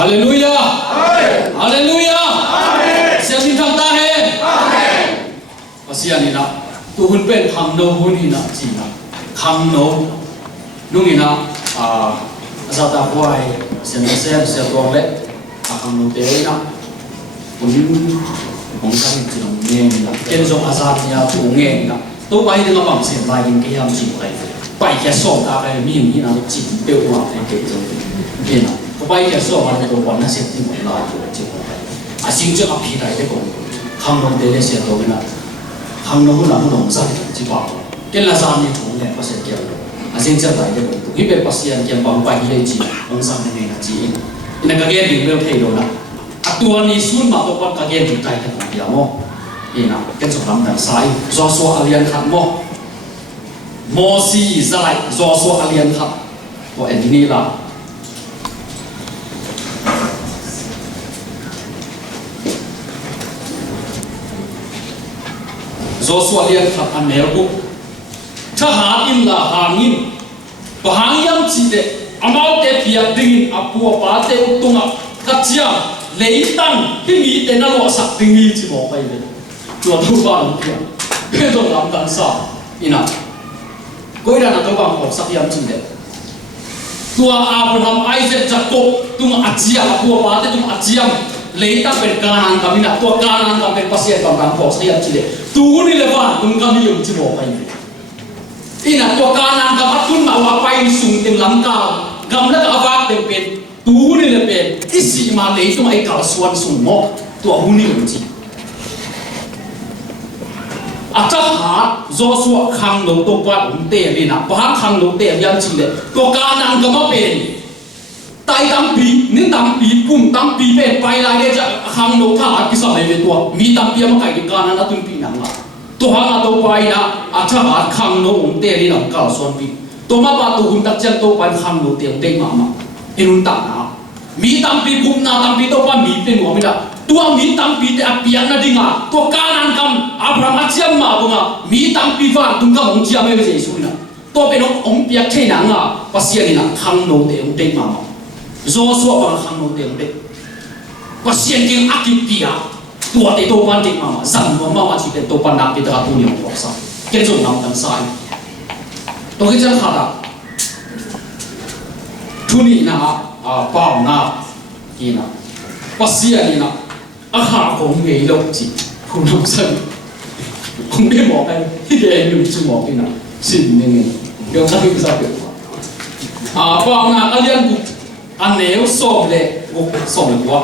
Hallelujah. Hallelujah. Siang din thang ta he. Pasian ina tu hun pen khang no hun ina chi na khang no nung ina asa ta kwai siang se tong le khang no te ina un mong ka ni chi nge ina ken zo asa nya tu nge ina to bai de ngam sian bai din ke yam chi bai bai ke so ta bai mi ina chi pe wa ke zo ina to bai ke so ma to wa na se ti mo la chi a sing cho a phi dai de ko khang no te le se to ina khang no na no sa chi ba ke la sa ni thu le pa se ke a sing cha dai de ko hi pe pasian ke bang bai le chi ong sa ne na chi ina ka ge ri le thei do na a tua ni sun ma to pa ka ge ri tai ka ya mo ina ke so lam dan sai zo so alian khat mo mo si zai zo so alian khat ko en ni la Joshua lian khat an nel bu tha ha in la hangin pa hang yam chi de amau te pia ding apu pa te utunga kachia leitang hi mi te na lo sak ding ni chi mo pai le to thu ba lu pia pe do lam dan sa ina koi ra na to bang ko sak yam chi de tua Abraham Isaac Jacob tung achia apu pa te tung achia leitang pen kanan kamina to kanan kam pen pasien kam kam ko sak yam chi de tu ni le van tum kam yum chi mo pai ina to kanan kam atun ma wa pai sung ting lam ka gam la ka wa te pen tu ni le pen isi ma le tu ai ka suan sung mo to hu ni yum chi ata ha Joshua khang lo to pa um te ni na pa khang lo te yam chi le to kanan kam ma pen tai tam pi nin tam pi pum tam pi pe pai la le ja khang lo tha ki sa le to mi tam pi ma kai ki kana na tun pi nang la to ha na to pai na a tha ha khang lo ong te ri nam ka son pi to ma pa to hun tak chen to pai khang lo te te ma ma inun ta na mi tam pi pum na tam pi to pa mi pe no mi da tua mi tam pi te a pian na dinga to kanan kam Abraham a chiam ma bunga mi tam pi va tung ka ong chiam me je su na to pe no ong piak the na nga pasia ni na khang lo te ong te ma ma Joshua bang khang no te de pasien king akipia tua te to pan te mama zam no mama chi te to pan na te ta tu ni ko sa ke zo nam tan sai to ke jan khada thuni na a pa na ina pasien ni na a kha ko nge lo chi khu nam san không biết bỏ cái cái người chung bỏ cái nào xin nên điều khác cái sao được pa na alian anh nếu xòm lệ gục xòm lệ quá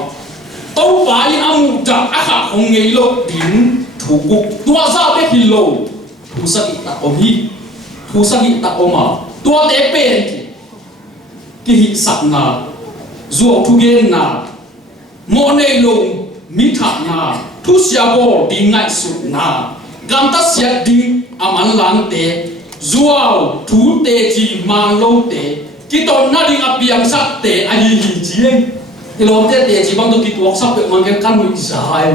tàu phải âm trả ác không nghe lộ đến thủ cục tua ra biết hi lô thu sắc ít ôm hi thu sắc ít ôm mà tua té bền cái hi sặc na ruột thu gen na mỏ này lùng mi thạc na thu xia bò đi ngay sụt na gam ta xia đi ăn láng té ruột thu té chỉ mang lâu té ki ton na ding apiang sak te ani hi jieng ilom te te chi bang to ki tuak sak pe mang ke kan mi sai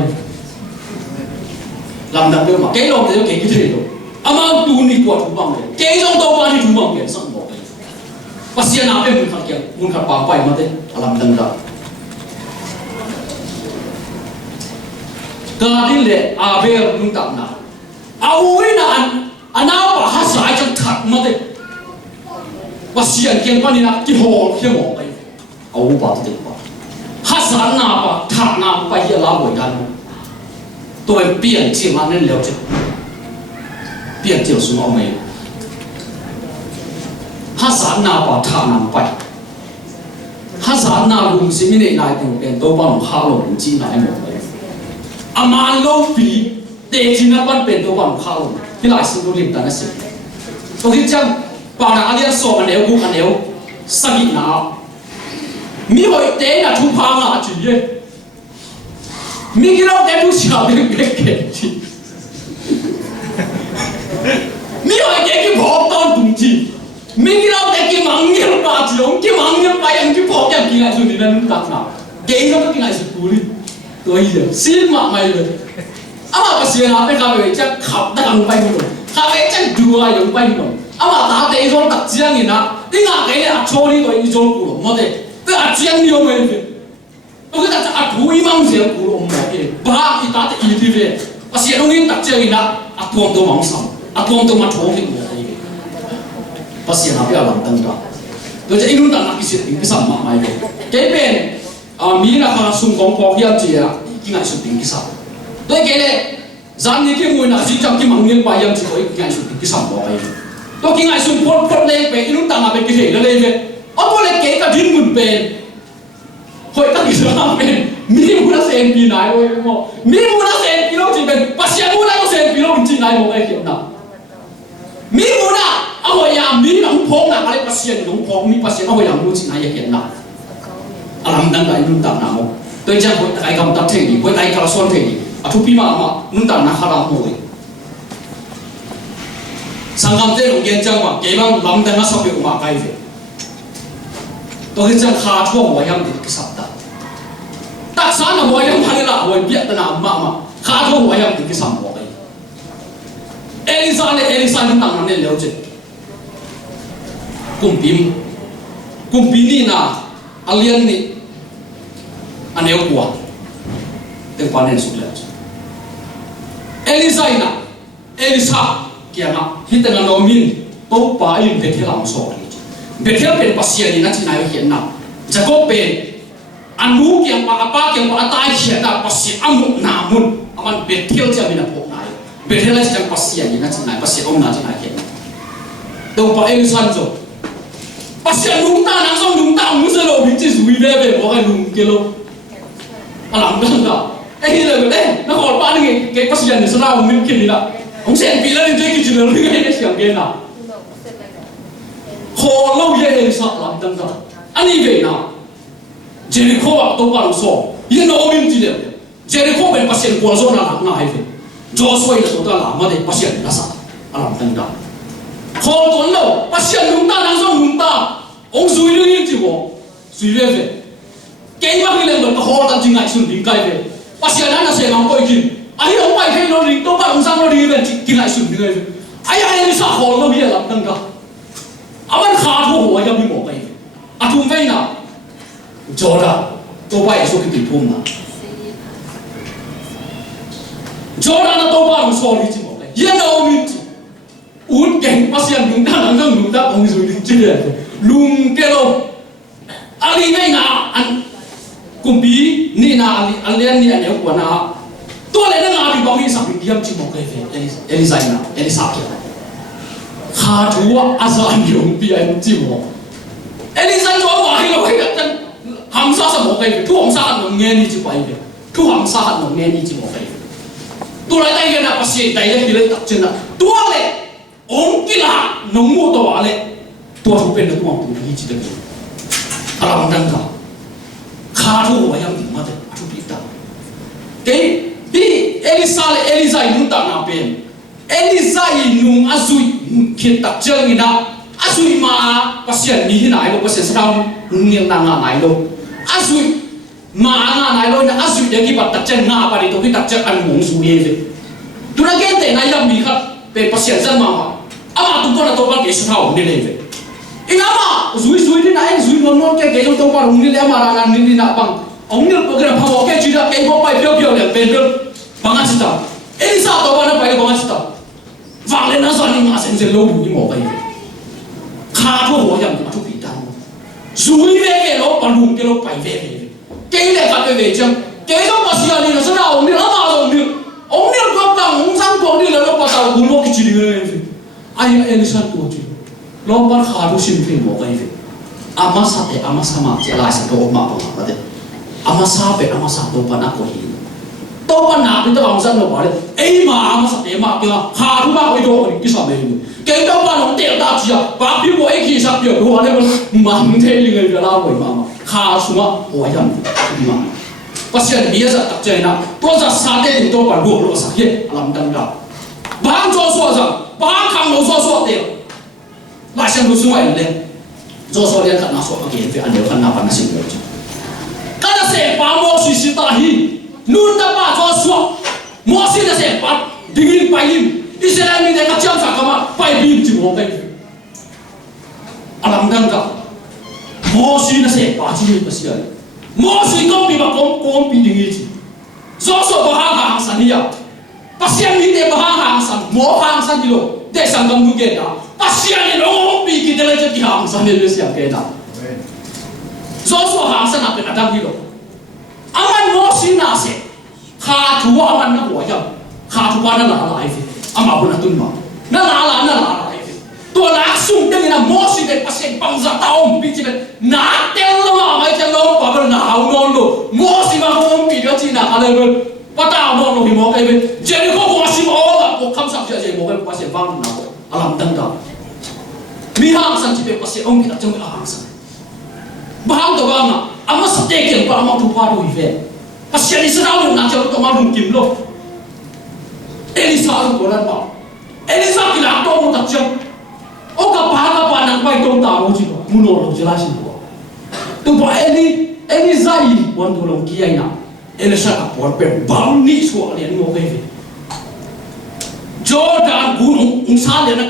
lam da pe ma ke lom te ke ki the lo amang tu ni ko tu bang le ke jong to pa ni tu bang ke sang mo pasian na pe mun khat ke mun khat pa pai ma te alam dang da ka din le a be nun tak na au na ana pa ha sai chang khat ma te pasian kian pani na ki ho ki mo pai au ba te ba hasan na ba tha na pa ya la boi dan to en pian chi ma nen leo che pian jiu su mo mai hasan na ba tha na pai hasan na lum si mi nei nai tu pen to ba no ha lo chi nai mo pai aman lo pi te chi na pan pen to ba no ha lo ki lai su lo lim ta na si to ki chang pa na alian so ma neu ku ma neu sagi na mi hoi te na thu pa ma chi ye mi ki lo te tu cha be ke ke chi mi hoi ke ki bo ton tung chi mi ki lo te ki mang ni pa chi ong ki mang ni pa yang ki bo ya ki na su ni nan tak na ke lo ki na su ku li to yi sin ma mai le ama pa si na pe ka be cha khap da kang pai mo ka be cha dua yang pai mo ama ta te izol tak chiang ina tinga ke a choli ko izol ku mo de te a chiang ni o me tôi cái ta à thui mang gì cũng ôm mỏ cái ba ít ta thì ít đi về à xe đông in đặt chơi na à thuồng tôi mong xong à thuồng tôi mà thuồng cái mỏ cái à xe nào bây làm tăng ra tôi chỉ in tăng là cái sự cái sản mà mai cái bên à mỹ là hàng sung công phò kia chỉ là cái ngày sự cái sản tôi cái này gian như cái mùi nào chỉ trong cái măng miếng bài em chỉ có cái ngày sự cái sản mỏ cái tôi cái ngày sung phật lên về in tăng là về cái gì nó lên về tôi lại cái cả thiên mùn về hội các cái sự làm về mi muốn nó xem gì này rồi mà mi muốn nó xem gì đâu chỉ về bác sĩ muốn nó xem gì đâu chỉ này một cái kiểu nào mi muốn à hồi nhà mi nó phong nào cái bác sĩ nó phong mi bác sĩ nó hồi nhà muốn chỉ này kiểu nào làm đang lại nung tạm nào tôi chẳng hội cái cầm tập thể gì hội cái cầm son thể gì thu phí mà nung tạm nào khá là mồi sang cầm thế đồng kiến chẳng mà cái bằng làm đang nó sao bị mà cái gì tôi chẳng khá thua một em thì cái sắp ta tác sản là một em hay là một biết là mà khá thua một em thì cái sắp một cái Elisa nó tăng lên liều chết cùng pin đi na alien ni anh yêu quá tiếng pan nên sụt lên Elisa kia mà hít tiếng nó min tố pa in để theo làm sổ biệt theo bên pasien ni na chỉ này hiện nàoจะก็เป็นอันรู้เกี่ยวกับป้าเกี่ยวกับตายเขียนนะภาษาอมุนามุนมันเบ็ดเที่ยวจะมีนะพวกนายเบ็ดเที่ยวแล้วจะภาษาอย่างนั้นจะไหนภาษาองค์นั้นจะไหนเขียนตัวป้าเอลิสันโจภาษาลุงตานังส่งลุงตามุสลิมวิจิตรวิเวกบอกให้ลุงเกล้อะไรกันล่ะไอ้เรื่องเล่นนักขอป้านี่เกี่ยวกับภาษาเนี่ยสลาวมินกินนี่ละองค์เซนปีแล้วนี่ด้วยกิจเลยนี่ไงเนี่ยเสียงเกล้น่ะขอเล่าเรื่องเอลิสันลำดังกันอันนี้เว้ยนะเจริโคอ่ะตัวการสอบยังน้องมินจีเดียวเจริโคเป็นภาษากัวโซน่าหนักหนาไอ้เว้ยจอสวยเลยตัวตาหลามาเด็กภาษาเนี่ยนะสักอะไรตั้งกันขอตัวเราภาษาลุงตานังส่งลุงตาองค์สุยเรื่องจีบวสุยเรื่องเว้ยเก่งมากเลยมันขอตั้งจริงไงสุดดีใจเว้ยภาษานั้นน่ะเสียงไปกินไอ้เราไปแค่เราดีตัวบ้านองค์สังเราดีเว้ยกินไงสุดดีเว้ยไอ้ยังไม่สักขอเราเบี้ยหลับตั้งกันมันขาดหัวยังไม่หมดไปอาทุ่มไปนะจอดาตัวไปสุขิติพุ่มนะจอดานะตัวไปมันสอนจริงหมดเลยยังเอามินจีอุ่นเก่งภาษาลุงตานั่งลุงตาองค์สุริจิเลยลุงเกลออะไรไม่นะอันกุมพีนี่นะอันเลี้ยงนี่อันเดียวกันนะตัวเล็กนั่งอาบิบางทีสับปีเดียมจีบหมดเลยเอลิซาเอลิซาเกี่ยวขาดหัวอาซานยงปีไอ้จีบหมดเอลิซาตัวว่าให้เราให้กันหำซาสมองไปทุกหำซาหันหนงเงี้ยนี่จีบไปทุกหำซาหันหนงเงี้ยนี่จีบไปตัวอะไรได้กันนะภาษาไทยได้เลยตัดเจนนะตัวเล็กองกิลาหนงมูตัวเล็กตัวทุกเป็นตัวมันตัวนี้จีบกันอะไรมันดังกันขาดหัวยังถึงมาแต่ทุกปีตั้งเก๋ที่เอลิซานุ่งตาหน้าเป็นเอลิซานุ่งอาซุยคิดตัดเจอกินนะอาซุยมาภาษานี่ที่ไหนลูกภาษาสลามเนียงนางไหนลูกอาซุยมาไหนลูกนะอาซุยเด็กที่ปัดตัดเจนหน้าไปดิตัวที่ตัดเจนอันหงสุยเลยตัวนั้นแกแต่นายยังมีครับเป็นภาษาจันมาอามาตัวนั้นตัวนั้นเกี่ยวกับหุ่นนี่เลยอีกอามาซุยที่ไหนซุยนอนแกเกี่ยวกับตัวหุ่นนี่เลยอามาร้านนี่นะบังหุ่นนี่ตัวนั้นพอแกจีน่าแกบอกไปเพียวเลยเป็นเรื่องบางอันสิตาเอลิซาตัวนั้นไปบางอันสิตาฟังเลยนะส่วนนี้มาเซนเซโลบุยหมอไปขาดหัวยังมาทุกปีตั้งซุยเวกเราปลุกเราไปเวกเกี่ยเลยกันไปเวกจังเกี่ยก็ภาษานี่นะสระองนี่ละมาองนี่ตัวบังองสังตัวนี่เราภาษาบุญโลกจีนเลยไอ้เอลิซาตัวจีเราบังขาดสิ่งที่หมอไปเวกอามาสัตย์อามาสมาจะลายสัตว์ออกมาบ้างประเดี๋ยวอามาซาเป็นอามาสัตว์ตัวปนักก็หินตัวปนักเป็นตัวองสังเราบอกเลยไอ้มาอามาสัตย์มาเกี่ยวขาดทุกมาไปโดนกิสาเบลเกี่ยวกับบ้านของเต๋อตาจีอ่ะป้าพี่บัวไอ้ขี้สับเยอะหัวเนี่ยมันเทลิงเลยจะเล่าไว้มาขาสุมาหัวยังมาภาษาเบียร์ตัดใจนะตัวจะสาเดนตัวปนรวมรวมสักเยอะลำดังดับบางโจสัวจังบางคำโจสัวเต๋อหลายเช่นรู้สึกว่าอย่างเนี้ยโจสัวเรียนขันนักสัวเกี่ยวกับอันเดียวกันนับพันสิ่งเดียวก็จะเสพปามโมสุสิตาฮีนู่นตาป้าโจสัวโมสิจะเสพปาดิ้งไปดิ้งอิสราเอลมีเด็กกระเจี๊ยบสักมาไปบินจีบไปอลัมดังกับโมสินะเสพปาจีนภาษาโมสิก็ปี mà com bị đi gì do số bahang hàng sản đi à pasien đi để bahang hàng sản mua hàng sản đi lo để sản phẩm du kế đó pasien đi lo bị cái đấy cho cái hàng sản đi lo siapa cái đó do số hàng sản apa yang ada đi lo aman mua xin nào sẽ khá thua aman nó bỏ nhau khá thua nó là lại vậy aman pun atun mà nó là lại vậy tua langsung dengan mua xin để pasien bangsa tahu bị chỉ biết nát tel lo mà chẳng lo bảo là nào ngon lo mua xin mà không bị đó chỉ là cái này bắt đầu nó thì mua cái gì jadi kau mua xin mua là kau không sắp jadi mua cái pasien vang nào alam tengah mi hang san chỉ biết pasien ông kita cuma hang san bahang tu bang na ama setiap yang para mau tu paru ife pasien Israel yang nak cakap tu malu kim lo Elisa tu koran ba Elisa kila tu mu tak cakap oh kapal nak baik tu tahu juga munor jelasin tu tu ba Elisa ini wan tu long kiai na Elisa kapal per bang ni suara dia ni okey Jordan gunung unsan dia nak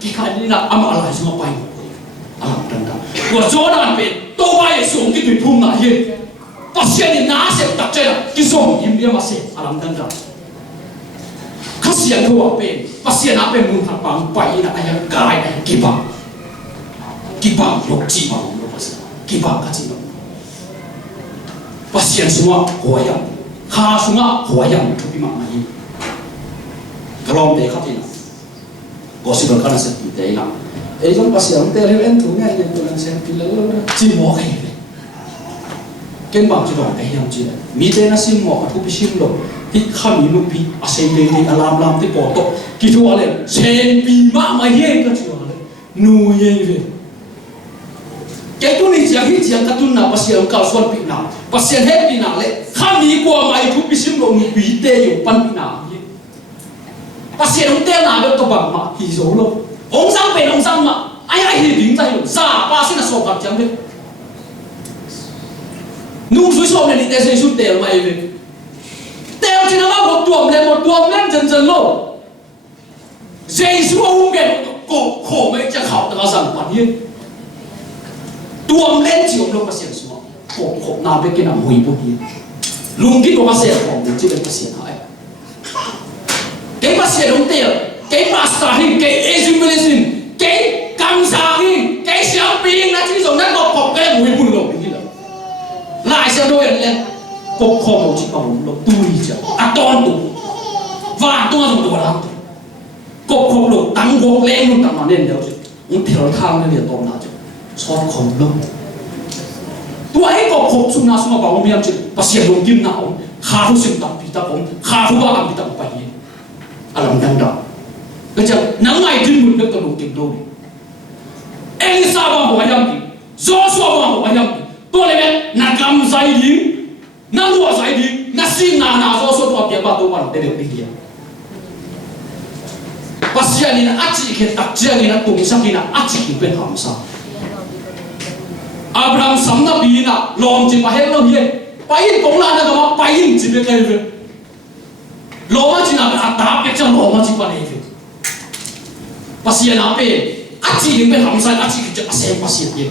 kikai ni nak ama Allah semua baik alam tengah gua Jordan pe toba ye song ki tui phum na ye pasien ni na se tak che ki song im dia masih alam tengah kasian tu apa pasien apa mun tak pang pai na ayam kai kiba yok ji ma lo pasien kiba ka ji pasien semua hoyam kha semua hoyam tu pi mak mai kalau mereka tidak gosip berkana seperti itu Ejon pasien terlihat entunya yang tu yang saya pilih cimo kayak ni. Kenapa cuma kayak yang cina? Mite nasi mo aku pisim lo. Hit kami nupi asal ini alam ti poto. Kita wale sen mak maye kita wale. Nu ye ni. Kayak tu ni jangan katun na pasien kau suan pina. Pasien happy na le. Kami gua mai tu pisim lo nupi te yo pan pina. Pasien te na be to bang ma hizo lo. Ông sang bên ông sang mà ai thì đứng tay giả ba xin là sổ gặp chẳng biết nung suối sổ này đi tè suốt tèo mày về tèo chỉ là một tuồng lên dần lô dây xuống ông cái khổ mấy chắc học được rằng bản nhiên tuồng lên chiều nó có xiên xuống khổ nào biết cái nào hủy bút nhiên lùng cái có xiên khổ mình chỉ được có xiên hỏi cái bác xiên ông tèo cái pasta hình cái ezumelizin cái cam sa hình cái xéo pin là chỉ dùng đất bọc cái mùi bùn lộc như là lại sẽ đôi lên cột kho một chiếc bóng lộc tui chứ ton tụ và tôi dùng đồ làm cột kho lộc tăng gốc lên luôn tăng mà nên đều chứ ông theo thang nên liền tôm nào chứ xót không lông tôi ấy cột kho xuống nào xuống bảo miệng chứ bác sĩ dùng kim nào khá thu sinh tập bị tập ông khá thu ba làm bị tập bảy làm đăng đạo Macam nang ai din mun nak tolong kita ni. Elisa bawa ayam ni, Joshua bawa ayam ni. Tu leh nakam Zaidi, nangwa Zaidi, nasi nana Joshua tu apa batu pan teruk dia. Pasien ni nak aci ke tak cia ni nak tungsak ni nak aci ke pen hamsa. Abraham samna bina lom je pahel lo ye. Pahin kong la nak apa pahin je be kai be. Lom je nak atap ke cang lom je pan he. Pasien apa? Aci ni pen hamsa aci ke asal pasien dia.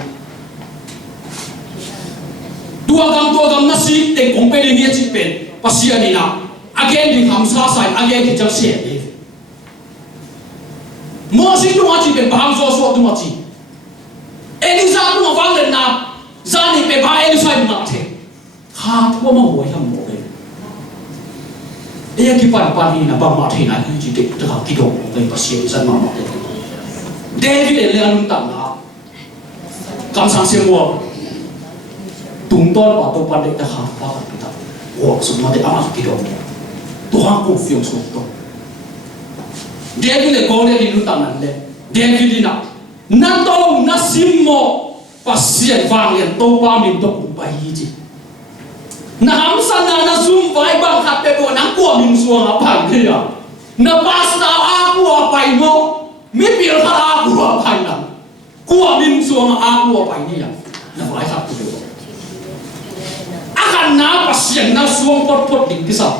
Dua gam nasi teng kong pe ni aci pen pasien ni nak. Agen di hamsa sai agen di jang se. Moses tu aci pen bahang Joshua tu aci. Elisa tu ngawang dan na zani pe bah Elisa nak the. Ha tu mau buat yang mau ke. Ia kipan ni na bang mat na ji te tak kidong pe pasien san ma mat. David le anu tam na. Kam sang semua. Tung ton pa to pan de ta ha pa ta. Wo semua de amat kidong. Tuhan ku fiong so to. David le gole di lutan nan le. David di na. Nanto nasimo pasien vang yang to pa min to ku pai ji. Na ham sana na zoom vai bang khat pe bo na ko min suang apa dia. Na pasta aku apa imo. Mi pil khat aku apa na. Ko min suang aku apa ni ya. Na vai khat tu. Akan na pasien na suang pot ding kisah.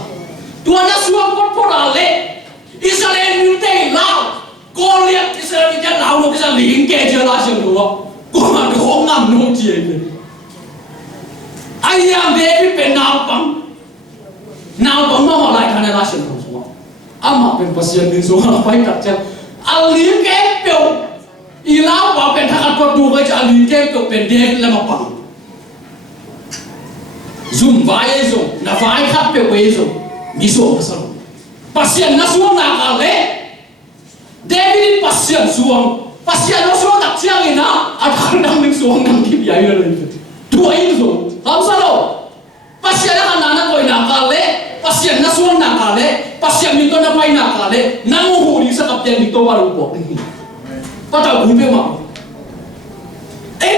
Tuan na suang pot ale. Israel minta lau. Kau lihat Israel kita lau lo kita lingkar je lah semua. Kau nak ngam no je. ayam David pen nào bằng mà lại thằng này là chuyện không xuống ama pen pasien din xuống phải đặt chân ali kép biểu ilau bảo pen thằng ăn qua đu cái ali kép biểu pen David là mà bằng zoom vai zoom na vai khắp biểu vai zoom mi xuống sao pasien na xuống nào cả lẽ David pasien xuống nó xuống đặt chân gì na thằng đang mình xuống đang kịp vậy rồi đuổi zoom làm sao đâu pasien na nana koi na cả lẽ pasien na xuống na cả lẽ pasien mình tôi na bay na cả lẽ nang hù đi sa kapten mình tôi vào được bộ bắt đầu cúi về mà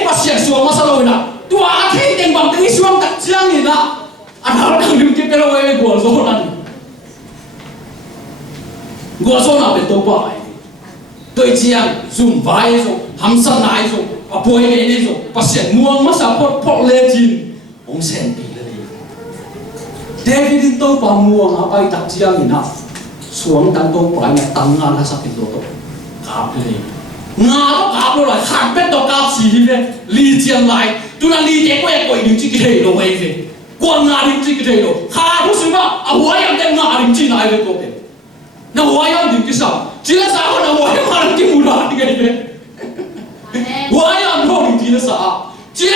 pasien xuống mà sao đâu na tua thế tiền bằng cái xuống đặt chân gì na thằng đang đứng kia cái đâu ấy của số này của số nào để tôi bảo tôi chiang zoom vai rồi hàm san nai rồi bôi cái này rồi pasien muang mà sao pot lên chín ông sen bị David itu pamuang apa itak siang ina suang tanto pai na tangan la sakit lo kap le nga kap lo lai khat pet to kap si ve li chiang lai tu na li je ko ding chi ke lo wei ve ko nga ding chi ke lo kha bu su ma a wa yang den nga ding chi nai ve ko pe na wa yang ding ki sa chi la sa ko na wa yang ma ding mu la ding ve wa yang no ding chi la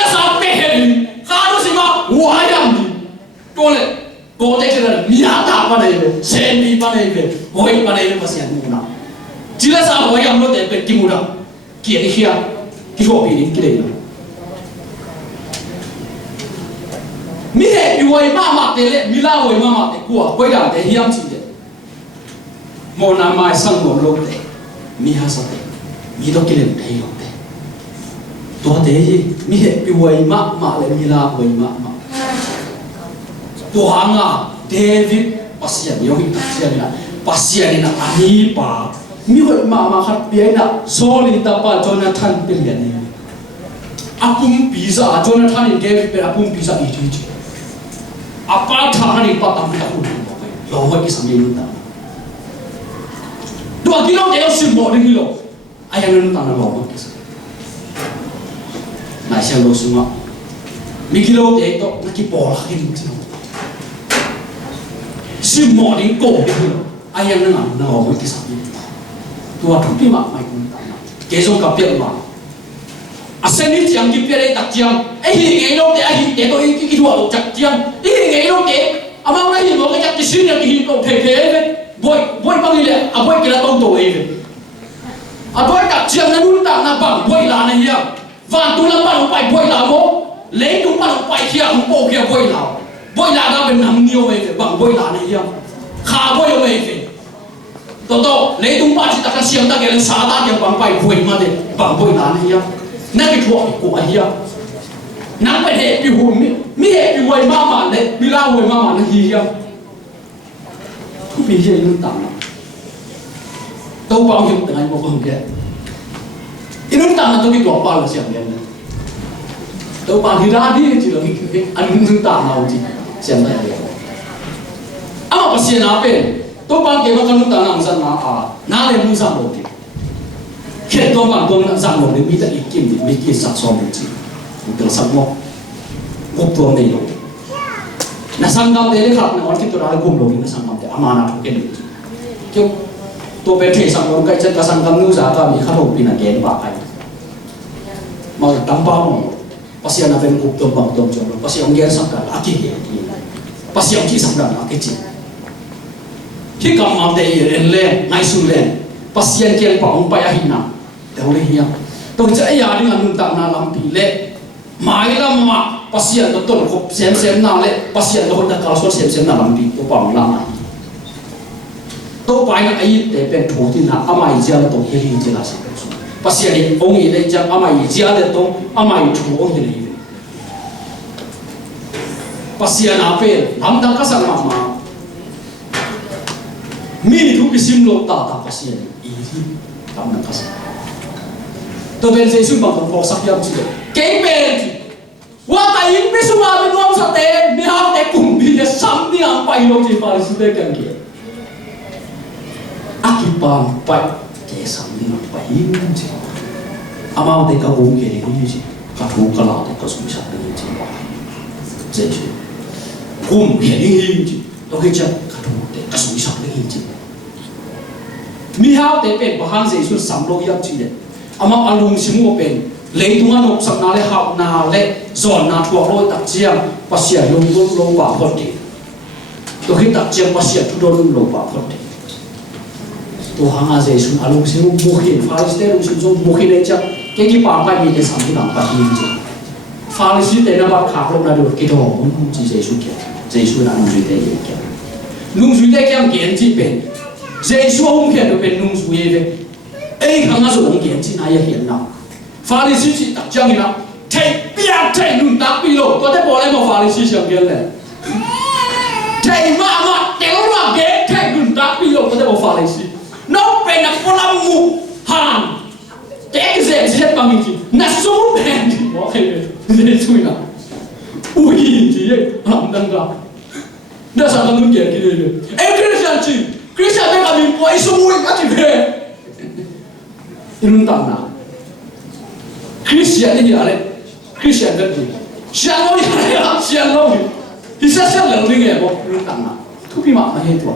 sa pe he ding kha bu su ma wa yang ding to le cô thấy chưa là miếng thảo vào đây về, sen đi vào đây về, vội vào đây về pasien mù nào, chỉ là sao vội làm nó để bên kim mù nào, kia đi kia, cái chỗ bị cái đấy, mi hệ vội mà để lệ, mi la vội mà để của, quay lại để hiếm gì đấy, một năm mai sang một lúc đấy, mi ha sao đấy, mi đó cái lên đấy không đấy, tôi thấy gì, mi hệ vội mà để mi la vội mà tuanga David pasien yo hi pasien na ani pa mi hoi ma khat pi na soli ta pa Jonathan pilian ni apum pizza Jonathan in David pe apum pizza i thi apa tha ni pa tam ta hu lo hoi ki sam ni ta do ki lo de sim bo ni lo ayang nu ta na lo ki sa na sia lo suma mi ki lo de to na ki po la ki ni sim mo đi cổ đi ai em nó ngầm nó ngồi cái sạp đi tua thằng phi mạc mày cũng kế trong cặp biệt mà sen đi chiang kịp biệt đây đặt chiang ấy thì nghe đâu để để tôi cái thua đồ chặt chiang ấy nghe đâu để mang đây một cái chặt cái xuyên cái hình cổ thể đấy vội bao nhiêu lệ vội cái là tông tổ ấy vội đặt chiang nó luôn đặt là bằng vội là này nhá và tôi làm bằng phải vội là bố lấy tôi bằng phải kia không bộ kia vội là nó bên nằm nhiều về bằng vội là này không khá vội về to lấy tung ba chỉ ta cái xiang ta cái xá ta cái bằng phải vội mà để bằng vội là này không nãy cái thuốc của ai không nãy phải hệ bị hùm mi hệ bị vội mà đấy mi lao vội mà nó gì không không bị gì luôn tạm tôi bao nhiêu tiếng Anh một phần kia ini tạm là tôi cái thuốc bao là xiang đen tôi bảo thì ra đi chỉ là cái anh không tạm nào gì xem này ama pasien apen to bang ke ma kan ta nam san na le mu san lo ke ke to bang to na san lo le mi ta ikim mi ki sa so mi chi to sa mo gop to nei lo na sang gam de le khat na on ki to ra gum lo na sang gam de ama na ke ni ke to pe the sang lo kai chen ka sang gam nu za ka mi kha lo pi na ke ba kai ma tam pa mo pasien apen gop to bang to jo pasien ger sang ka aki ke pasien ki sang da na ke chi khi cầm máu để lên lên ngay xuống lên pasien kia bảo ông bay ahina đâu lấy hiya tôi chạy nhà đi ăn tạm na làm phi lệ mai làm mà pasien nó tôi có xem na lệ pasien nó đã cao số xem na làm phi tôi bảo làm này tôi bay na ai để bên thủ thì na amai giờ tôi hiểu gì là gì pasien đi ông ấy đây chắc amai giờ để tôi amai thủ ông ấy pasien apa làm đang cái sang mà mi thu bisim lo ta pasien ini tam na kas to ben jesu bang ko sak yam chi ke ben wa ta in bi su ma bi nom sa te mi ha te kum bi ya sam ni ang pai lo chi pa su te kan ke akipam pai ke sam ni ang pai in chi ama te ka bu ke ni chi ka thu ka la te ka su sa te chi dễ chứ cùng hiện hình chứ tôi khi chắc cả thủ để cả số sọc cái hình chứ mi hao để bên bảo hàng dễ xuống sắm lô yếm chứ đấy ama alung simu pen lấy tung anh học sang nào học nào lấy giòn nào thuộc lôi tập chiang và xỉa lung lung lung bảo phật đi tôi khi tập chiang và xỉa thu đô lung lung bảo phật đi tôi hàng dễ xuống alung simu mua hiện pha lấy lung simu mua hiện đấy chắc cái bảo bài mình để sắm cái bằng bài hình chứ pha lấy để nó bắt khạc lông là được cái đồ không chỉ dễ xuống kia dễ xuống là nung suy tế kia nung suy tế kia kiến chỉ bên dễ xuống không kia được bên nung suy tế ấy khang ngã xuống kiến chỉ này hiện nào pha lấy chỉ tập chiang như nào thầy bia thầy nung tắc bị lộ có thể bỏ lại một pha lấy chẳng kiến này thầy mà kéo mà ghé thầy nung tắc bị lộ có thể bỏ pha lấy nó bên là con làm mù hàng cái gì sẽ bằng mình gì nó số bèn thì bỏ cái gì chui nào ui gì vậy làm đằng nào nó sao nó kia kia kia em Christian đây là mình quay số mùi các chị về in tặng nào Christian như vậy Christian cái gì Christian nó như vậy làm Christian nó thì sẽ lần đi nghe bộ in tặng nào thu phí mạng mà hết rồi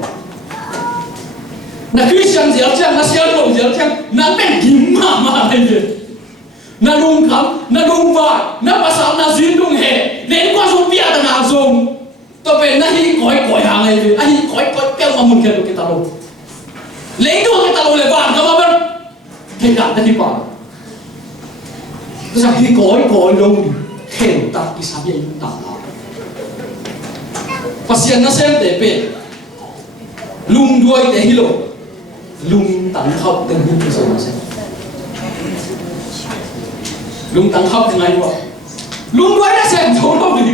na Christian dễ chăng na siêu đồ dễ chăng na bên kim mà này vậy na lung khắm na lung vai na pasal na duyên lung hè đến qua dùng bia ta nào dùng tôi bên na hi cõi hàng này vậy hi cõi kéo mà muốn kia được cái tao luôn lấy đồ cái tao luôn lại vàng cơ mà bên thì cả ta hi vàng sao hi cõi luôn khéo tắt cái sao vậy tao pasien na xem để bên lung đuôi để hi lộ lung tặng khóc từng những cái gì xem lung tặng khóc từng ngày luôn lung đuôi đã xem chỗ đâu đi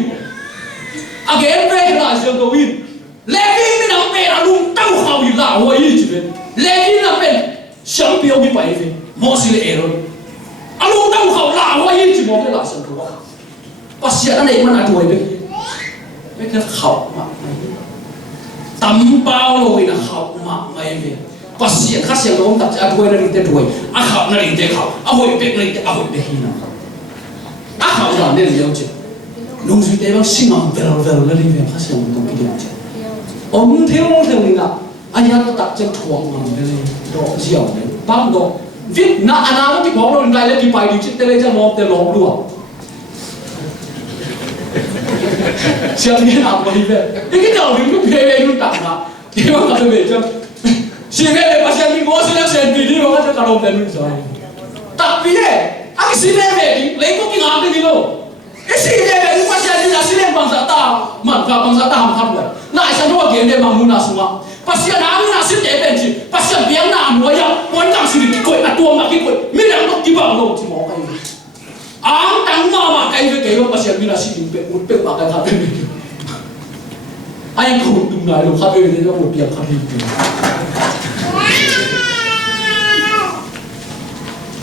à cái em về là xem đâu in Levi mới nằm về là lung tao khóc gì là hoa gì chứ vậy Levi nằm về sống biểu như vậy vậy mua gì lại rồi à lung tao khóc là hoa gì chứ mua cái là xem đâu bác sĩ anh ấy mà nói đuổi đấy mấy cái khóc mà tắm bao rồi là khóc mà mày về bác sĩ khác xem nó tập à đuôi nó đi tới đuôi à khóc nó đi tới khóc à hồi bẹt nó đi tới à hồi bẹt hi nào à khóc là nên liều chứ nông dân tế bác sinh ông về là đi về khác xem nó cái điều chứ ông theo mình là anh ta tập chân thuồng mà cái này độ dẻo đấy bao độ viết na anh nó cái bóng rồi lại lên cái bài đi chứ tele cho nó tele lom luôn xem thế nào vậy về cái đầu thì cũng về luôn tặng mà thì mà cái về cho xin về bác sĩ mình có xin xem đi mà cho cả đồng tiền luôn rồi đặc biệt đấy anh xin về lấy có cái ngàm cái gì đâu cái xin về thì bác sĩ đi là xin bằng giá ta mà bằng giá ta mà không được lại sang đó kiếm để mà mua nào xuống bác sĩ nào mua nào xin để bên chị bác sĩ biếng nào mua ya muốn làm gì cái quậy là tua mà cái quậy mình làm nó cái bằng đâu chỉ bỏ cái áng tăng mà cái về cái bác sĩ mình là xin được một bếp bạc cái thằng bên anh không đúng lại đâu khác bên thì nó một việc khác đi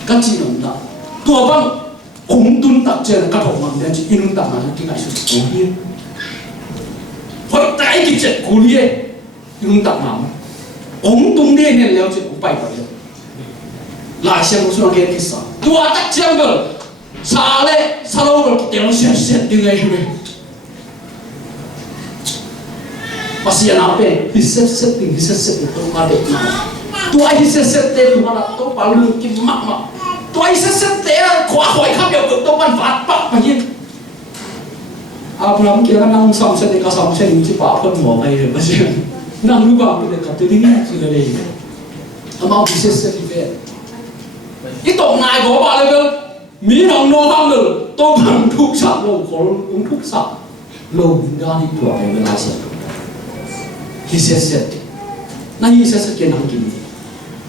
các chị nói là tua băng cũng tuân tập trên các hộ mang đến chỉ in tập là cái ngày sự cố nhiên phải tại cái chuyện cố nhiên in tập nào ông tung đi nên leo chuyện cũng bay vậy lại xem một số cái sao tua tắt xem rồi sao đấy sao đâu rồi tiếng xét như ngày hôm nay bác sĩ nào về thì xét tôi mà để tôi ai xét tôi mà là tôi bảo luôn cái mặt mà tôi xét khóa khỏi khác biệt tôi ban phát bắt mà nhiên Abraham kia năng xong sẽ để có xong sẽ những chiếc bảo phân mỏ này rồi bác sĩ năng lúc vào để cả tôi đi chỉ là đây mà ông xét đi về cái tổng này của bà này cơ mỹ hồng nô hông được tôi bằng thuốc sạc lâu có uống thuốc sạc lâu ra đi tuổi này mới là sẽ hi xét na hi xét cái năng kinh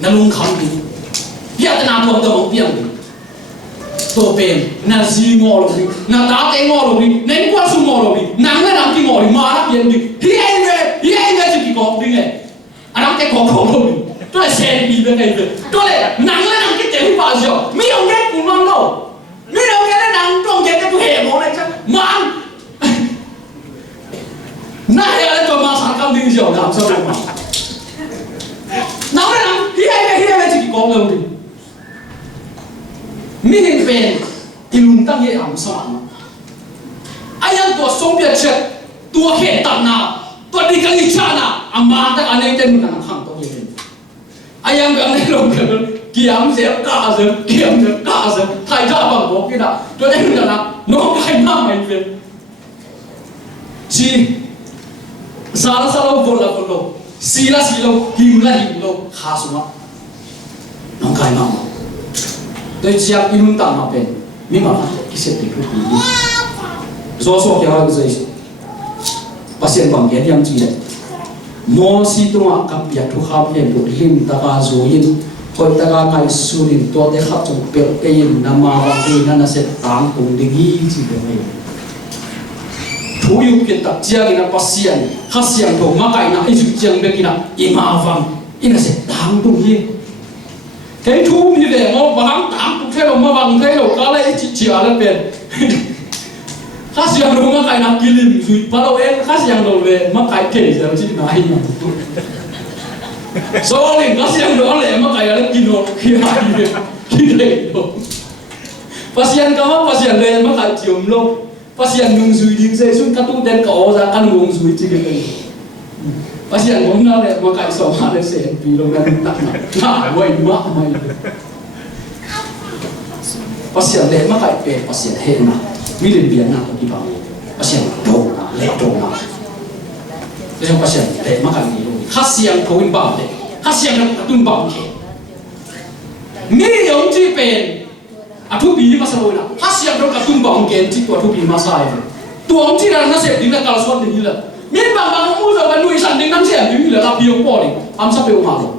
na lung khám đi Việt Nam tôi đâu biết được tôi bên na gì ngõ rồi na đá té ngõ rồi nên qua sung ngõ rồi nắng cái nắng cái ngõ rồi mà nó biến đi hi anh về chỉ cái có đi nghe anh đang cái có rồi tôi lại xem đi bên này tôi lại nắng cái tiếng bao giờ mi ông ghét cũng non đâu mi ông ghét nắng trong ghét cái tôi hề món này chắc man này là tôi mà sáng không đi giờ làm sao được mà nắng hi anh về chỉ có rồi mi hình về ilung tăng ye am sa ayang tua sombia chet tua he tak na tua di kali chana ama tak aneh ten nang khang to ye ayang gang ne lo kiam se ka se thai ka bang bo ki da tua ten na no kai na mai ve chi sala sala bolo sila himla kha suma nang kai na tôi chia inun ta ma pen mi ma ki se ti ku ni so kya ga zai pasien bang ge diam chi le mo si tu ma kap ya thu khap le lu lim ta ka zo yin koi ta ka kai su rin to de kha chung pe ke yin na ma wa ke na se tang tung de gi chi de me thu yu ke ta chia gi na pasien kha siang tho ma kai na i chu chiang be ki na i ma wang ina se tang tung hi cái thu như vậy mà bằng tám cũng thế đâu mà bằng thế đâu có lẽ chỉ là tiền khác gì đâu mà cái nào kia liền rồi bắt đầu em khác gì đâu về mà cái kể giờ chỉ nói nhau số liền khác gì đâu là mà cái là kinh ngộ khi hay khi đấy đâu pasien kamu pasien lain mà cái chiếm lô pasien nung rồi đi dây xuống các tu đen cỏ ra ăn uống rồi chỉ cái pasien ngom na le ma kai so ma le se pi lo na tak na wai ma mai pasien le ma kai pe pasien he na mi le bia na ki ba pasien do na le do na le pasien le ma kai ni lo khasiang ko in ba le khasiang na tun ba ke mi yong ji pen a thu bi ma sa lo na khasiang do ka tun ba ke ji ko thu bi ma sa ai tuang ji na se ding na kal so ding la miền Bắc bằng mua rồi bạn nuôi sản đến năm trẻ như là piêu bỏ đi, am sắp piêu mà rồi,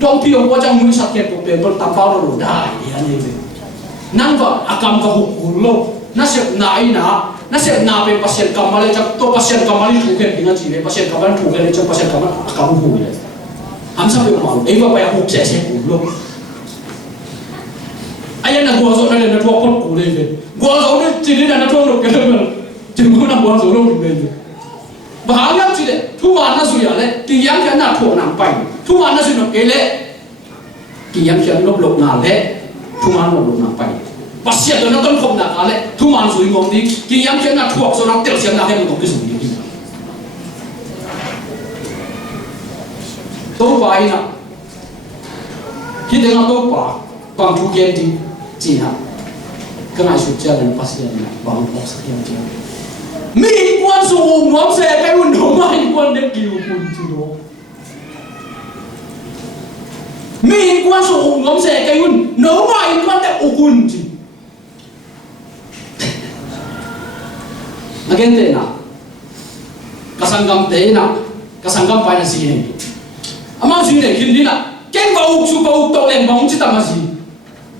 trong piêu qua trong nuôi sản kiện của piêu còn tạm bao rồi đại thì anh em năng vợ cầm vào hụt luôn, nó sẽ về pasien cầm vào trong to pasien cầm vào thủ kiện tiếng Anh pasien cầm vào thủ kiện trong pasien cầm vào cầm hụt này, am sắp piêu mà rồi, ấy vào bây hụt sẽ hụt luôn, anh là gua rồi nên là thua con cũ đây về, gua rồi nên chỉ là nó thua được cái đó, chỉ muốn làm gua rồi đâu được đây. Bahang yang cile, tuan nasi le, tiang kian nak thua nang pai, tuan nasi nak kele, tiang kian lop ngal le, tuan lop nang pai. Pasien tu nak ton kom nak le, tuan sui ngom di, tiang kian nak thua so nak tel siang nak hem ngom di sui di. Tau pai na, kita ngah tau pa, bang tu kian di, cina, kenai suci dan pasien bang bos kian cina. Mi quan số ngóm xe cái quân đồ mà quan để kiều quân chứ đó mi quan số ngóm xe cái quân nấu mà quan để quân chứ again thế nào kasangam thế nào kasangam phải là gì này ama gì này khi đi nào cái bầu chú bầu tàu lên bóng chứ tao mà gì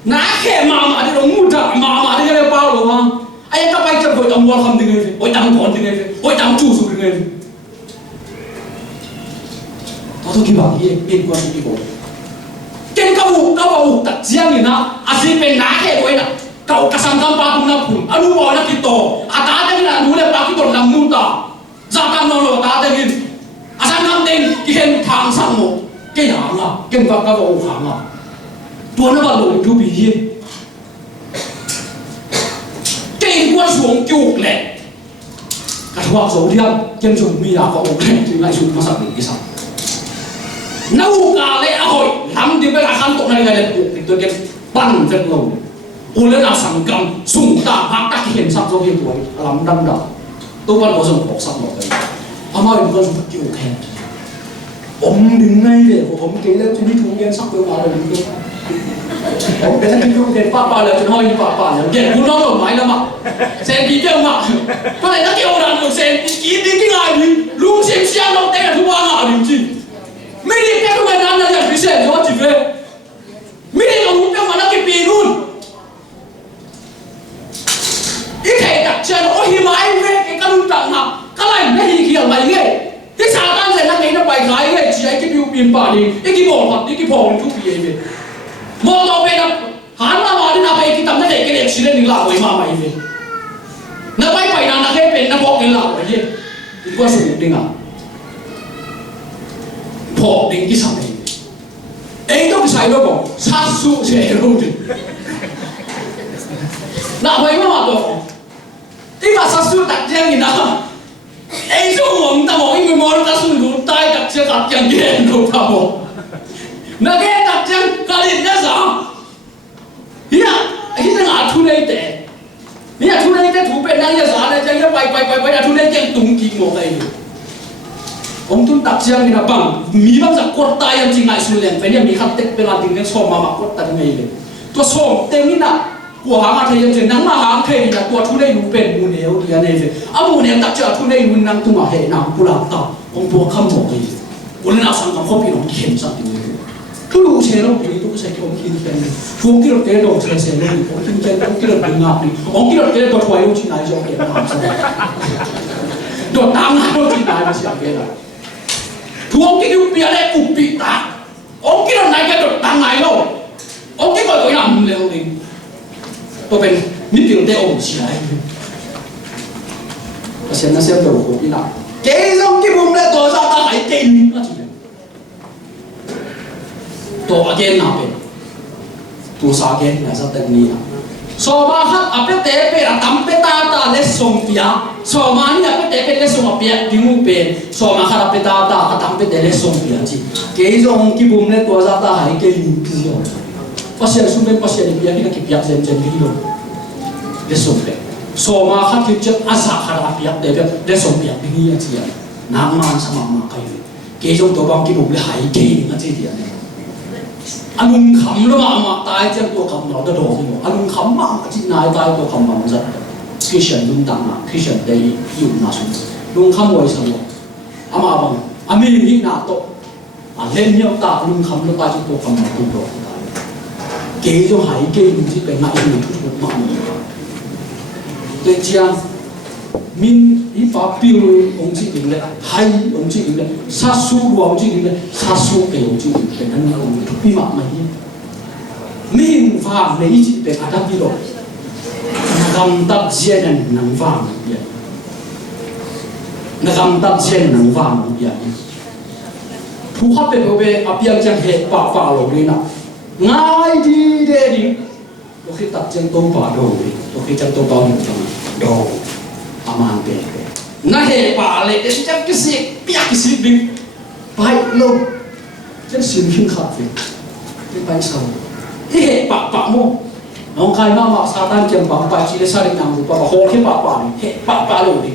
nã khe mà đi đồng mua trả mà đi cái bao rồi mà ai ta bay chấp hội đồng quan không tiếng người hội đồng còn tiếng người hội đồng chủ sự tiếng người đó thôi kí bảo gì liên quan đến cái bộ cái câu bầu đặt riêng gì na asi pen ná cái vậy na câu kasang kam pa tung na pun anu bao na kito ata đây là anu le pa kito làm nung ta ra cam nó lo ta đây asang kam tên cái hen thang sang mo cái hàng à cái vật cái bầu hàng à tua nó vào lối chú bị hiên cái quan xuống chuột lẹ cả hoa dấu thiam chân dùng mi là có ổn thì lại dùng nó sắp được cái sao nấu cả lẹ hồi lắm thì bây giờ khăn tụng này là đẹp thì tôi cái bắn rất lâu ôn lên là sẵn cầm súng ta phát tắc hiện sắp dấu hiện tuổi lắm đâm đỏ tôi vẫn có dùng bọc sắp một cái ông ơi mình có dùng kiểu khen ông đứng ngay để ông kế lên cho đi thú nhiên sắp tới vào rồi đi ông cái thằng kia cái papa là chuyện hơi papa là cái cú nó rồi máy lắm ạ xem kỹ chưa mà có thể nó kêu là được xem kỹ đi cái ngày đi luôn xem đâu tên là thứ ba ngả đi chi mấy đi cái người nam là nhận cái xem cho chỉ về mấy đi ông cũng mà nó kịp pin luôn ít thể đặt chân ôi hi mà anh về cái căn trạng nào cái này nó hi kia mày nghe cái sao tan rồi nó thấy nó bài gái nghe chỉ cái biểu pin bà đi cái bỏ hoặc cái bỏ mình thuốc gì vậy mô tô bên đó hắn là mà đi nào về cái tầm này cái đẹp xí lên đừng làm với mà mày về nó bay phải nào nó cái bên nó bỏ cái làm cái gì thì qua sử dụng đừng à bỏ đừng cái sao này ấy đâu sai đâu bỏ sát su sẽ đâu thì nào vậy mà bỏ cái mà sao suy đặt riêng gì nào ấy số mồm ta một người mồm ta suy đủ tay đặt riêng đặt riêng kia đủ ta một nó cái đặt riêng cái gì đó sao hiểu cái gì ngã thu đây tệนี่ทุเรศจะถูเป็นนางยาสาเลยจะไปทุเรศจะตุ้งกี่โมงไอ้องค์ตุนตักเชียงนี่นะบังมีบางสักกดตายยังจริงไงสุดเลยเป็นยังมีขัดเต็มเป็นลานดิ่งเนี่ยส่งมากดตัดยังไงเลยตัวส่งเต็มนี่นะกัวหางอะไรยังจริงนังมาหางเทนี่นะตัวทุเรศรู้เป็นมูเนียวเดียนี่เลยอามูเนียวตักเจอทุเรศรู้นังตัวมาเห็นนังกุหลาบตาองค์ตัวขโมยวันนั้นเอาสังกัดครอบครัวของเข็มสักทีนึงทุกเชลล์ปีทุกเชลล์องค์คิดเป็นช่วงที่เราเจอดอกเชลล์องค์คิดเป็นองค์คิดเราดึงงับนี่องค์คิดเราเจอตัวถอยองค์ชินายจอมเก็บมาทำโดดตามหาองค์ชินายมาเสียเวลาทุกองค์คิดอยู่เปียได้ปุบปีตาองค์คิดเราไหนก็โดดตามไหนโลองค์คิดก็ตัวอย่างเร็วเลยตัวเป็นมิตรเดียวองค์ชินายก็เช่นนั้นเสียตัวองค์พี่น่ะเกี่ยงที่ผมได้ตัวซาตาไหนเก่งก็จริงตัวอาเกนน่ะเป็นตัวสาเกนน่ะสัตว์นี้นะสมาฮัตอภิเตเปรตัมเปตาตาเลสส่งเปียสมานี่อภิเตเปเลสส่งเปียดิมูเป็นสมาฮัตอภิตาตาตัมเปเตเลสส่งเปียจีเกี่ยงที่ผมได้ตัวซาตาไหนเก่งที่สุดภาษาสุนทรภาษาเปียที่นักเปียเซนเจนที่โดนเลสส่งเปียสมาฮัตที่จะอาศัยขนาดเปียเดบิเลสส่งเปียที่นี่จีนางมันสมามาใครเกี่ยงตัวบางที่ผมได้หายเก่งนะจีเดียเนี่ยอันนุ่งขำแล้วมาตายเจ้าตัวขำเราจะโดนอยู่อันนุ่งขำมาที่นายตายตัวขำมาจะคริสเตียนนุ่งต่างคริสเตียนได้อยู่น่าสนนุ่งขำไว้สนุกอามาบังอามีนี่น่าโตเล่นเนี่ยตานุ่งขำแล้วตายเจ้าตัวขำมาตัวโดนเกี่ยจะหายเกี่ยที่เป็นนายอยู่ทุกๆมาเดี๋ยวเจ้ามินอีฟ้าปิวองค์ที่ดิงเลยไฮองค์ที่ดิงเลยซาสูรวมที่ดิงเลยซาสูเอองค์ที่ดิงเป็นนั่นองค์พี่มาไม่มินฟ้าในอีจิเป็นอาดับบิโลนักการตัดเจียนนังฟ้าเนี่ยนักการตัดเจียนนังฟ้าเนี่ยผู้ขับเป็นโอเบอภิยังจังเหตุป่าฟ้าลงนี่นะง่ายดีเด็ดตัวคิดตัดเจียนต้มป่าโดตัวคิดจังต้มป่าหนึ่งจังโดaman bebe na he pa le de jam kisi pia kisi bin pai lo chen sim hin kha fe te pai sa i he pa mo ông khai ma satan kem pa pa chi le sa ri nam pa ho ke pa ni he pa lo di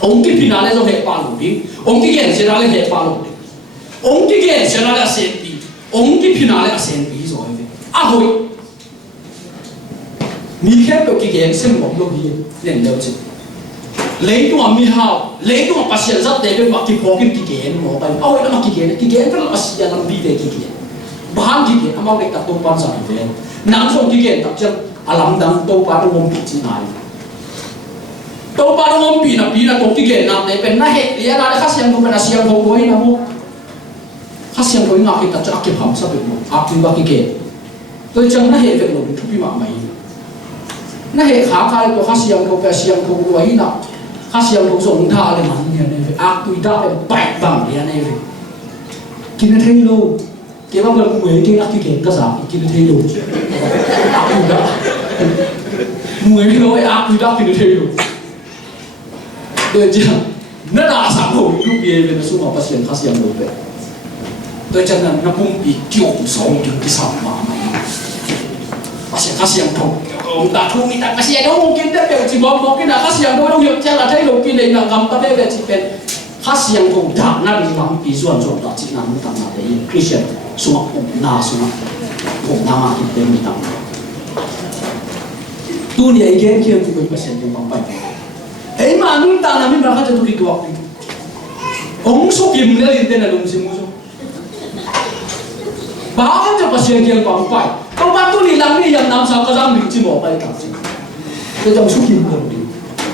ông ki pina le so he pa lo di ông ki gen se ra le he pa lo di ông ki gen se ra le sen pi ông ki pina le sen pi so he a hoi mi khe to ki gen sen mo lo bi len lo chi lấy tua mi hao lấy tua pasien rất để bên mặt kỳ phô kim kỳ kiến mỏ tay ôi nó mặt kỳ kiến rất là pasien làm bi về kỳ kiến bahang kỳ kiến amau để tập tung ban sản về nắng sông kỳ kiến tập chân alam đằng tô ba đông bị chỉ này tô ba đông bị là tô kỳ kiến nằm để bên na hệ lý na để khách xem không phải là xem không có na mo khách xem có ngọc thì tập cho kịp hỏng sao được mo áp từ ba kỳ kiến tôi chân na hệ về lồng chụp bi mạng mày na hệ khá khai tôi khách xem không phải xem không có naข้าเสียงลูกส่งท่าเลยมันเนี่ยเนี่ยอาตุยด้าเป็นแปะบังเนี่ยเนี่ยกินเทโลเกี่ยวกับเรื่องมวยที่นักที่เก่งก็สามกินเทโลอาตุยด้ามวยที่เราไอ้อาตุยด้ากินเทโลโดยจะนั่นอาสาโหลูกเบี้ยเป็นสู้มาประเสียงข้าเสียงลูกเป็นโดยจะนั้นนับปุ่มปีเกี่ยวสองถึงที่สามมาประเสียงข้าเสียงถูกông ta thu người ta kasih ada mungkin dia pergi mungkin ada kasih yang dorong yang jalan thay đổi cái này là ngắm ta đây là chỉเป็นkasih yang cùng thằng na đi ngắm ví dụ như là chỉ ngắm thằng nào đấy Christian xuống ông na xuống ông na mà thìเป็นมีthằng tu ni ai game kia tuเป็นpasien yang mampai eh mà mình ta nami berangkat jatuh di waktu ông số kim dia itu na lung simu so bahkan je pasien yang mampai kalau batu ni lang ni yang nam sa kazam ni cimo pai ta chi te jam su kim ko ni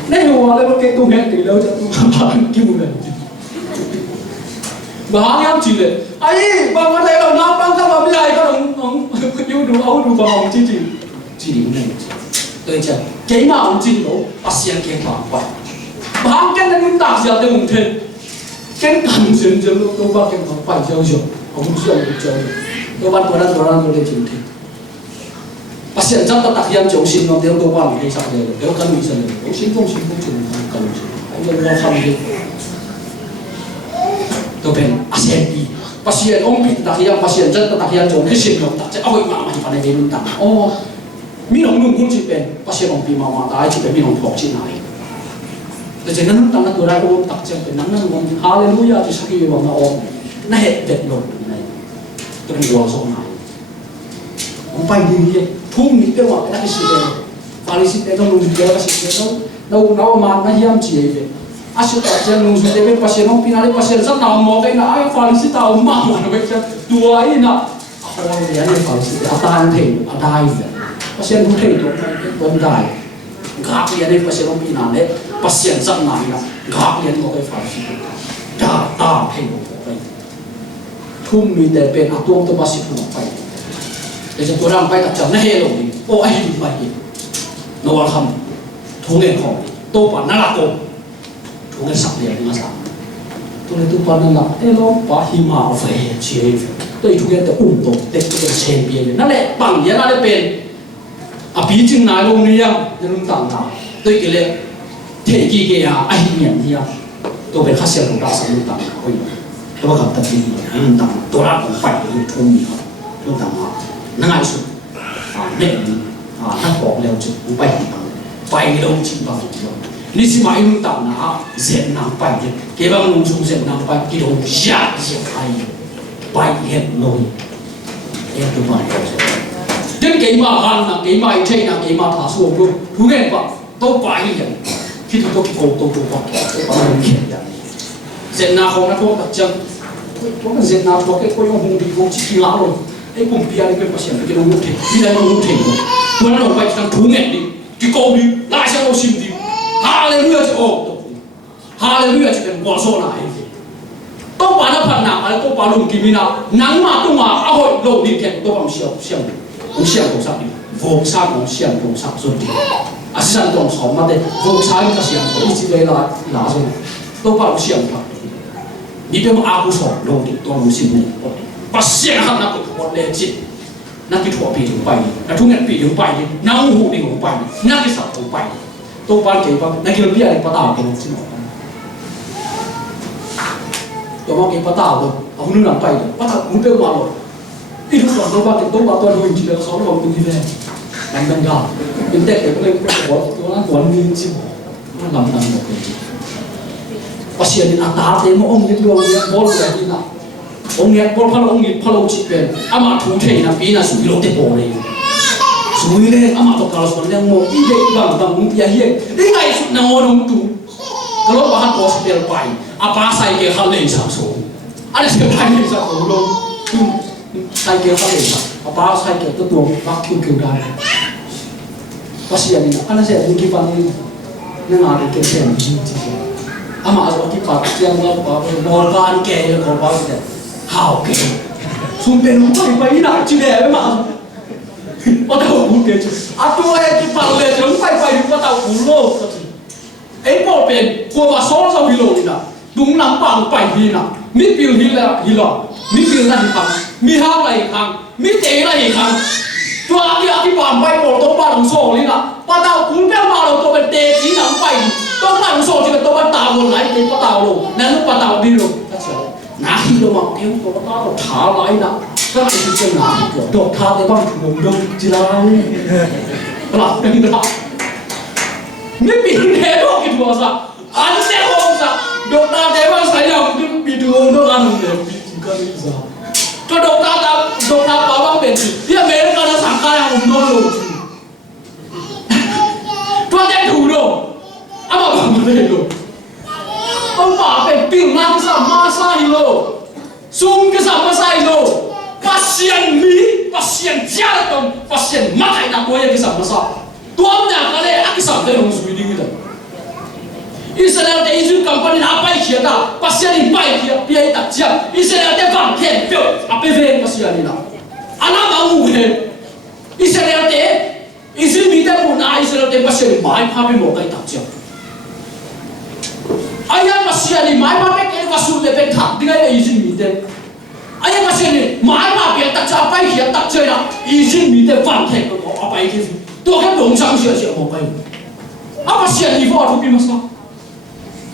nei ho ale ke tu he ti lo ja tu ba kim le ba yang chi le ai ba ma dai lo na bang sa ba mi ai ko ông yu du au du ba ông chi chi ni ne te ja ke ma ông chi lo pasien ke pa pa ba ken na ni ta sia te mung the ken kan sen je lo to ba ke pa pa jo jo ông chi ông jo to ban to ran to de chi the pasien zat ta takhiam chong sin no deu do pa mi sak de deu kan mi san de sin kong chin kan ai lo wa kham de to ben asen pasien ong pi takhiam pasien zat ta takhiam chong sin no ta che oi ma ma pa ne de nun ta o mi nong nung kun chi ben pasien ong pi ma ma ta chi ben mi nong thok chi naiแต่ฉะนั้นตั้งแต่ตัวเราโอมตักเจเป็นนั้นนั่งวันฮาเลลูยาที่สักกี่วันมาโอมน่าเห็นเด็ดหล่นในตัวหัวสองหายผมไปดีเลยทุ่มนิดเดียวนักสิเดฟาริสิเดต้องลงเดียวก็สิเดเรามาไม่ยอมเจียเลยอาศัยตักเจลงสุดเดเป็นภาษาน้องปีนาเลยภาษาสัตว์ตามมองกันนะไอ้ฟาริสิตามมาหมดเลยตัวไอ้น่ะเราเรียนในฟาริสิอาตานเทนอาได้เลยภาษาทุกเทนตัวได้กากเรียนในภาษาน้องปีนาเลยpasien zat nai na gak lian ko kai fa si ta ta phei ko kai thum mi te pen atom to basi thum pai te je toram pai ta cham na he lo ni o ai di pai no wa kham thung nge khom to pa na la ko thung nge sak lian ma sa to le tu pa na la e lo pa hi ma fe che to i thung nge te to te ko chen bi na le pang ya na le pen a pi jing na lo ni ya ne lum tang na to i ke leเทกี้เกียไอ้เหี้ยที่ตัวเป็นข้าเสียของเราสมุนต่างๆก็อยู่ตัวกับตะกี้มันต่างตัวรักของไปอยู่ทุ่งนี้ครับตัวต่างมาง่ายสุดเด็กถ้าบอกแล้วจุดไปต่างไปเราจริงบางทีนี่สิมาอยู่ต่างนะเสียนางไปเก็บมันลงสู่เสียนางไปกิโลยาเสียไปเห็นเลยเอ็ดตัวไปเดินเกี่ยมาหันนะเกี่ยมาใช่นะเกี่ยมาถาสวมดูทุกอย่างปะตัวไปอย่างที่ทุกคนตัวปะมันเขียนอย่างเสียนาของนักโทษตัดจังพวกนั้นเสียนาพวกไอ้คนยังคงดีคงชิคกี้พายเลยไอ้ผมพิจารณาเป็นภาษาที่เรารู้ถึงที่เรารู้ถึงตัวนั้นเราไปทางทุ่งเงินดิที่โกบีไล่เส้นเราชิมดิฮาเลลูยาจะออกฮาเลลูยาจะเป็นวอลโซนาต้องปานาพันนาอะไรต้องปาลุงกิมินาหนังมาต้องมาเอาหลงดินแข็งต้องมาเชี่ยของสักดิโฟกซ่าของเชี่ยของสักส่วนดีอาศัยตรงสองมาเด็กโฟกซ่าก็เชี่ยอีจีเลยลาส่วนต้องปาเชี่ยผักนี่เป็นอาบุษลงดิตัวมุสิมนี่ปัสเซียนะครับนักทุนเลจินักที่ถั่วปีถึงไปนักทุนเงินปีถึงไปนักหูปีถึงไปนักที่สับถึงไปตัวปานเกี่ยวกับนักกิโลเบียอะไรปะตาวกันสิหมดตัวมาเกี่ยวปะตาวเลยเอาคนนึงหลังไปปะตาวมุดเร็วมาเลยที่ทุกคนตัวบ้านตัวบ้านตัวดูจริงๆเขาลงตรงนี้เลยนั่นเป็นยากเป็นเด็กก็เลยตัวนั้นหัวมีสิบมันลำหมดเลยปัสเซียนอัตตาเต็มองค์ยึดรวมยึดบอลเลยนี่นะองค์ยึดบอลพะโลองค์ยึดพะโลจิตเป็นอามาถูเทนะปีน่ะสุยโลเตโปเลยสุยเลยอามาตกกระสุนเลี้ยงโมอีเด็กบางมุ้งยาเฮียได้ไงสุดนอนงตูกระโดดมาหันบอสเปลี่ยนไปอาปาใส่เกลือเลยสับสนอะไรเสียไปเลยสับสนลงใส่เกลือเลยสับอาปาใส่เกลือตัวบักคิวได้ปัสเซียนนี่นะอันนั้นเสียมุกี้ฟังนี่นั่งอ่านเกลือเสียจริงอามาเอาที่ปากเสียงเราปากบอลบ้านแกเลยบอลบ้านเนี่ยห่าวแกสุ่มเป็นไปหนักจีเล่ไม่มาว่าแต่ผมพูดเดี๋ยวอาตัวเองที่ปากเลยจะไปว่าแต่ผมโลกไอ้บอลเป็นกลัวว่าซ้อนซ้อนฮิโร่นี่นะดุงหลังปากไปทีนะมิดฟิลฮิลล์ฮิลล์มิดฟิลล์นั่นอีกครั้งมีห้าอะไรอีกครั้งมิดเตะอะไรอีกครั้งตัวที่ปากไปบอลต้องปากของโซ่นี่นะว่าแต่ผมแค่มาเราตัวเป็นเตะที่หลังไปต้องนั่งโซ่ที่เป็นตัวปะตาวคนไหนเป็นปะตาวลงนั่นลูกปะตาวดีลงก็เฉยนาฮิโร่มาเที่ยวตัวปะตาวขาไหลนะก็ไอ้ที่เจ้าหน้าเกิดโดดขาได้บ้างลงลงจีราปลัดเป็นปลัดไม่ปีนเทปกินหัวซะอันเจ้าของซะโดดตาเทปใส่ยังปีดูโดดอันเดียวปีกันอีซะก็โดดตาป้าบ้างเป็นที่อเมริกาสังกัดยังอุ่นโดนลงตัวเจ้าถูโดอามาบังเลยโลต้องป่าเป็นปิ้งนั่งสัมมาไซโลซุ่มก็สัมมาไซโลปัสเซียนมีปัสเซียนเจ้าตรงปัสเซียนมาไอ้นักตัวยังก็สัมมาไซตัวมันอย่างไรอักษรเดินลงสู่ดิ้งเลยอิสราเอลแต่อิสราเอลกัมพูชาไปเขียนตาปัสเซียนไปเขียนพี่ไอ้ตัดเจ้าอิสราเอลแต่ฟังเขียนเปล่าอาไปเวรปัสเซียนนี่นะอันนั้นมาหูเห็นอิสราเอลแต่อิสราเอลมีแต่ปุ่นอิสราเอลแต่ปัสเซียนไม่พาไปหมดไอ้ตัดเจ้าayah masih ada mai mai ke vasul le pen thak dingai le izin mi den ayah ai mà xem đi mãi mà biệt đặt ra bay hiện đặt chơi nào ý chí mình để phản thể của họ bay cái gì tôi cái đồng sang sửa một cái mà xem đi vào thu phí mà sao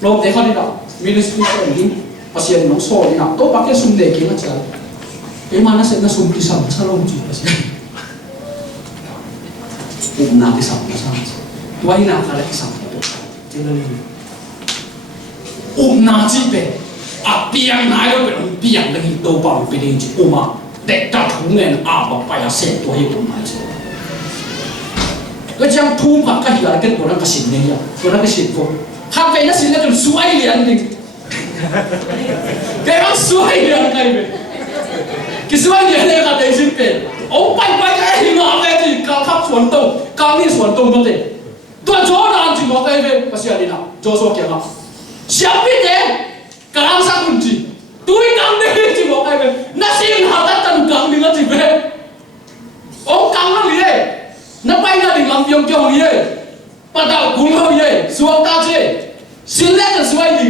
lúc để họ đi đâu ministry của mình mà xem nó soi đi nào tôi bắt cái súng để kiếm mà chơi cái mà nó sẽ nó súng cái sầm sao không chịu mà xem cũng nào cái sầm nó sao tôi nào phải cái sầm cái cho nên nào chỉ về biang nai loเป็นbiang lagi to ba pe ding chi oma de ta thung ngen a ba pa ya se to hi mai chiก็จังทุ่มกับก็หิวอะไรกันตัวนั้นก็สินเนี่ยตัวนั้นก็สินพวกข้ามไปนั่นสินแล้วจนสวยเลยอันนี้แกมันสวยเลยอะไรแบบกี่สวยเลยเนี่ยก็ได้สินเป็นโอ้ไปก็ไอ้หิมะไปที่กลางทับสวนตรงกลางนี่สวนตรงก็ได้ตัวโจนานจีบอกไอ้แบบก็เสียดีนะโจโซเกี่ยวกับเสียพี่เด้กลางสักคนจีตัวอีกกลางนี่จีบอกไอ้แบบนั่นสินหาตันกลางนี่ก็จีแบบโอ้กลางนั่นเลยนับไปนั่นดิ่งลำยองจงเลยปะดาวกุ้งเขาเลยสวมตาเจสินแรกจะสวยดี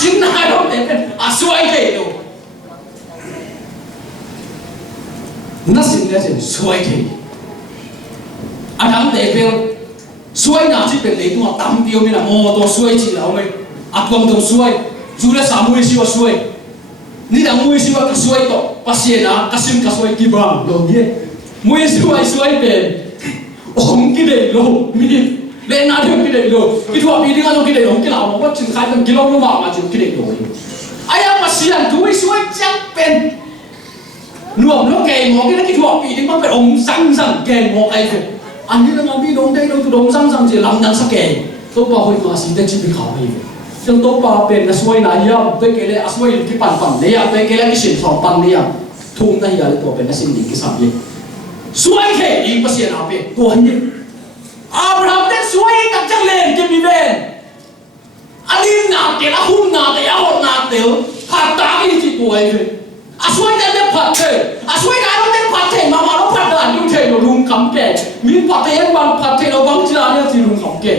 สินหน้าเราเด็กเป็นสวยเลยดูนั่นสินแรกจะสวยดีทำเด็กเป็นสวยน่าจะเป็นเด็กตัวตั้มเดียวนี่นะโมตัวสวยจริงแล้วไหมตัวตัวสวยจูเล่สามมือสิว่าสวยนี่ดังมือสิว่าก็สวยต่อปัสเซียนะก็สินก็สวยกี่บ้างลงเย่มือสวยเป็นองค์กิเลสโลมีเลน่าเรื่องกิเลสโลกิทั่วปีนี้ก็ต้องกิเลสองกิเลสบอกว่าจึงขายเป็นกิโลนึงมาจึงกิเลสโลไอ้ยังมาเสียนดูไม่สวยจังเป็นรวมแล้วแกงหมอกิเลสกิทั่วปีนี้มันเป็นองค์สั่งแกงหมอไอ้เป็นอันนี้เราพี่น้องได้เราถูกองค์สั่งจะลำดังสักแกงตัวป่าหอยมาสีได้ชีวิตเขาไอ้จังตัวป่าเป็นสวยนายามตัวเกล้สวยที่ปั่นเนี่ยตัวเกล้ที่สินสองปั่นเนี่ยทุ่งนายาตัวเป็นสิ่งดีที่สำคัญสวยแค่ยิงเปอร์เซ็นต์เอาไปตัวนี้อับราฮัมได้สวยกับจังเลนจะมีเบนอันนี้นาเกล้าหุ่นนาเกล้าหดนาเต๋อผัดตาไม่จีตัวเองสวยแต่เด็กผัดเถอะสวยนายเราเด็กผัดเถอะมาเราผัดด่านยุ่งเถอะเราลุงคำแก่มีผัดเถอะบางผัดเถอะเราบางจีราเนี่ยจีลุงคำแก่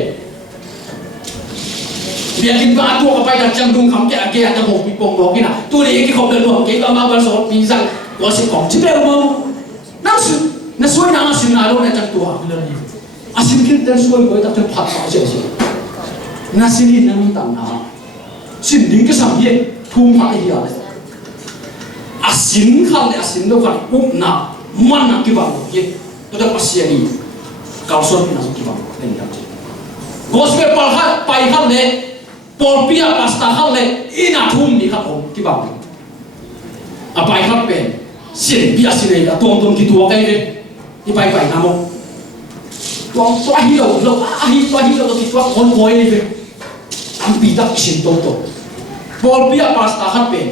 เบียร์กินปลาตัวกับไปดักจังลุงคำแก่แกจะหกปีปงบอกกินอ่ะตัวนี้กี่คนเดินรวมเกี่ยวมาวันสองปีสั่งว่าสิ่งของที่เบลมานั่นสินั่นสวยนะสิ่งนั้นเราเนี่ยจังตัวเลยสิ่งที่เดินสวยก็จะเป็นผัดมาเฉยๆนั่นสิ่งนี้นั่นต่างหากสิ่งนี้ก็สำคัญทุ่มผัดเหี้ยเลยสิ่งข้างเนี่ยสิ่งเราฝันปุ๊บนะมันนักกี่บาทเยอะตัวเด็กภาษานี่ก้าวส่วนนักกี่บาทเล่นกันจริงกอสเปปอลข้าไปข้างเนี่ยปอลปีอาพาสต้าข้างเนี่ยอินาทุ่มนี่ครับผมกี่บาทไปข้างเป็นสิ่งปีอาสิ่งเนี่ยตัวกี่ตัวกันเลยที่ไปน้ำมันตัวหิโร่ตัวหิโร่ตัวคนโวยเลยอันปีดักสิ่งตัวปอลปีอาพาสต้าข้างเป็น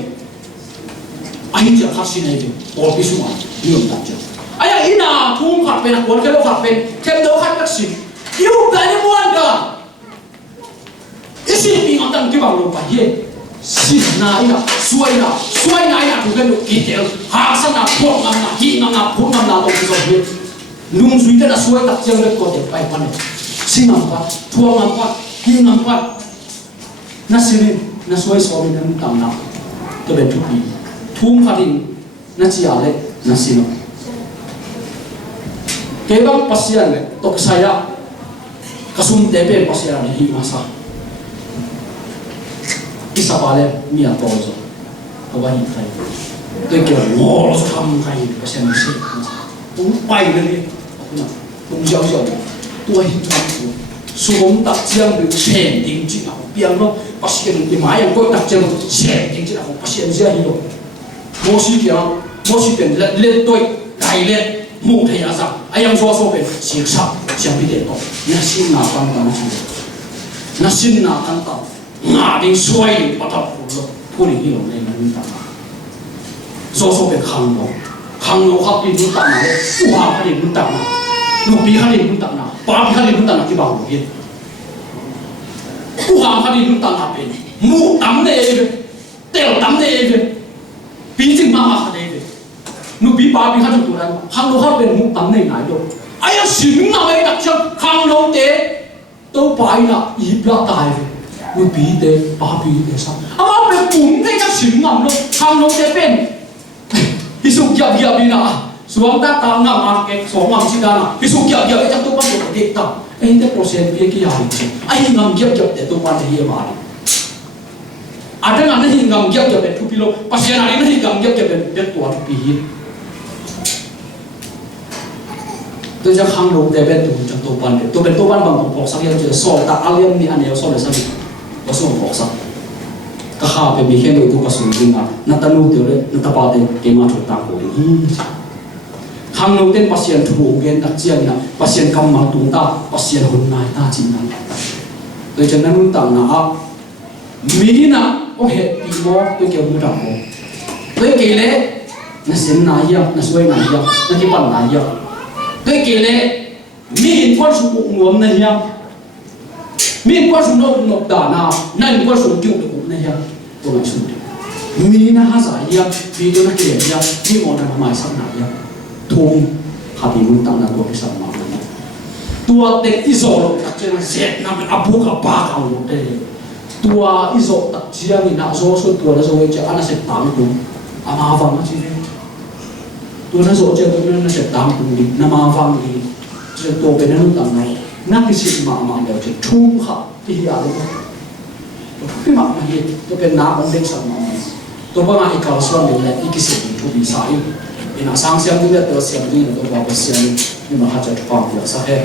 ahin dia khasi nei de por pisuma niom tak je aya ina thum khat pen kon kelo khat pen kem do khat tak sim yu ga ni mon da isi pi ngam ki bang lo pa ye sin na ina suai na ina tu gen ki tel ha sa na por ngam na hi ngam na phun ngam na to ki so ye lung sui ta da suai tak jeng le ko te pai pa ne sin ngam pa thua ngam pa hi ngam pa na sin na suai so mi nan tam na to be tu piทุ่มขัดินนั่นจีอะไรนั่นสิโนเกี่ยวกับภาษาเนี่ยตกใส่ยากระสุนเตเป็นภาษาเนี่ยหิมาซาอิสบาเลมีอันโตโจเอาไว้ใครตัวเกี่ยวกับโง่ทำใครภาษาเนี่ยสิตุ้งไปเลยนะตุ้งเจ้าตัวหินทำสวมตัดเจียงหรือเฉดจริงจริงเอาเปียงเนาะภาษาเนี่ยหมายอย่างก็ตัดเจียงเฉดจริงจริงเอาภาษาเนี่ยหิโนโมชิเกียวโมชิเป็นเล่นด้วยไก่เล่นมูเทียสักไอ้ยังโซ่เป็นเสียงสับเสียงพิเดโตนั่นสินาคันตันนั่นสินาคันตันงาดิ้งสวยปัตตาพูดอย่างนี้หรอในนั้นต่างโซ่เป็นขังโนขับดินมุตตานะอุหาขับดินมุตตานะลูกปีขับดินมุตตานะป้าปีขับดินมุตตานะที่บางหลวงยี่อุหาขับดินมุตตานะเป็นมูตั้มเดย์เตลตั้มเดย์ปีจริงมาขัดเลยนูปีป้าปีขัดจุดตัวนั้นขังโลขัดเป็นมุกตั้มในไหนดูไอ้ยังสิงห์อะไรตักจังขังโลเตะตัวไปนะอีปลาตายเลยนูปีเตะป้าปีเตะซ้ำเอามาเป็นปุ่มได้ยังสิงห์อะไรขังโลเตะเป็น isuk yap yap ina suang ta ta ngam a ke so ngam chi dana isuk yap yap chak tu pa ko de ta ai te process pe ki ya ni ai ngam yap yap de tu pa de ye ma ada ngam ni ngam yap yap de tu pilo pasien ari ni ngam yap yap de tu tu pi hi tu ja khang lo de be tu chak tu pa de tu ben tu pan bang ko sak ya je so ta aliam ni an ya so le sa ni ko so ko sa ka ha pe mi khen tu ka sun dinga na tanu te le na ta pa te ke ma thu ta ko ni khang no ten pasien thu gen tak chiang na pasien kam ma tung ta pasien hun nai ta chin na tôi chân nan tang na a mi na o he pi mo tôi ke mu ta mo tôi ke le na sen na ya na suai na ya na ki pan na ya tôi ke le mi in quan su ku nuam na ya mi quan su no no da na nan quan su kyu ku na ya tôi nói su mi na ha za ya mi do na ke ya mi mo na mai sa na ya thùng hati mun tang na to ke sa ma na tua te izo tak chen set na abu ka pa ka lo te tua izo tak chiang ina zo so tua na zo che ana se tang tu ama vang chi tua na zo che to na se tang tu ni na ma vang ni che to pe na nu tang na na ki si ma ma le che thu kha ti ya lo pi ma ma hi to pe na on dek sa ma to ba ma hi ka so le i ki se tu bi sa i ina sang siang tu le to siang ni to ba ko siang ni ma ha cha pa ya sa he